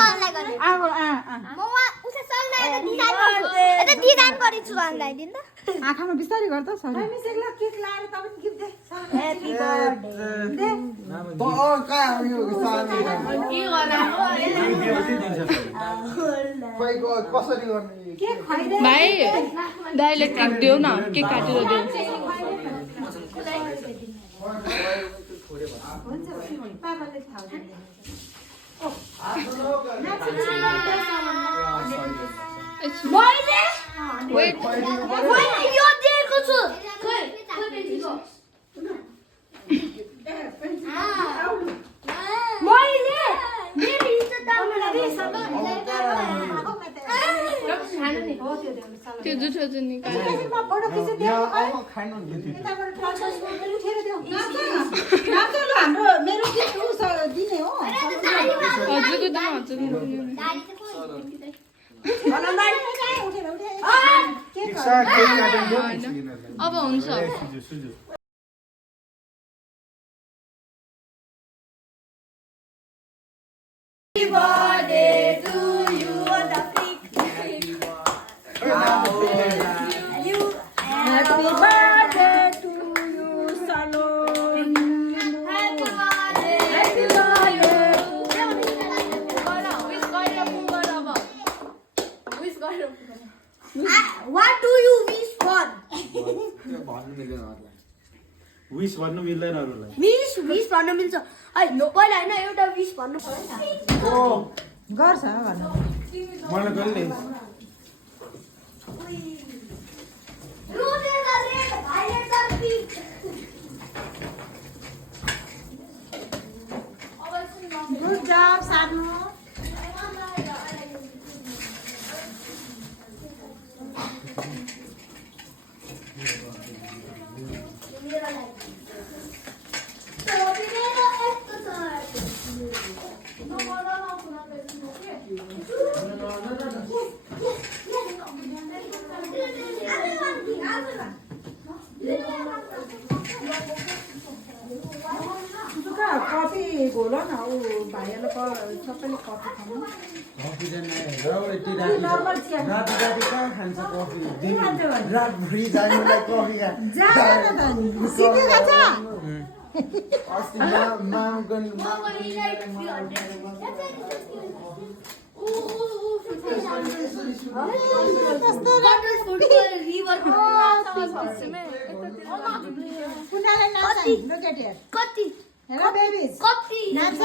सनलाई गर्ने अब म उसे सनलाई त डिजाइन गरिछु सनलाई दिन त आँखामा बिस्तारै गर्छ सरी मिसेकला केक लाएर त पनि गिफ्ट दे ह्यापी बर्थडे त कहाँ आयो सानो के गराको खोइ कसरी गर्ने केक खाइदे भाइ दाइले केक देऊ न केक काटेर देऊ हुन्छ पापाले थाहा हुँदैन मैले वेट मैले यो दिएको छु खै बेटीको मैले मेरो इज्जत दाउनुलाई त्यो जुठो चाहिँ निकाल म फोटो खिचेर देऊ खानु नि यताबाट ट्रान्सफर गर्नु उठेर देऊ नाच्छ ल हाम्रो मेरो गिफ्ट उस दिने हो हजुरको त हजुर उठेर उठेर केक अब हुन्छ Happy birthday to you the freak Happy birthday to you Salon Happy birthday Happy birthday What do you wish for? भन्नु मिल्दैन विश भन्नु मिल्दैन अरूलाई Wish भन्नु मिल्छ पहिला होइन एउटा wish भन्नु पर्छ गर्छ भन्नु मलाई कहिले Rose is the red, violet the pink. Good जब सानो कफी घोल न ऊ भाइहरूलाई सबैले कफी खानु कफी चाहिँ नर्मल चिया राति राति कहाँ खान्छ कफी रातभरि जानुलाई कफी जान त नि सिकेको छ अस्ति मामगन कुनाले नाच्छ लोकेटेर कति हेर बेबिज कति नाच्छ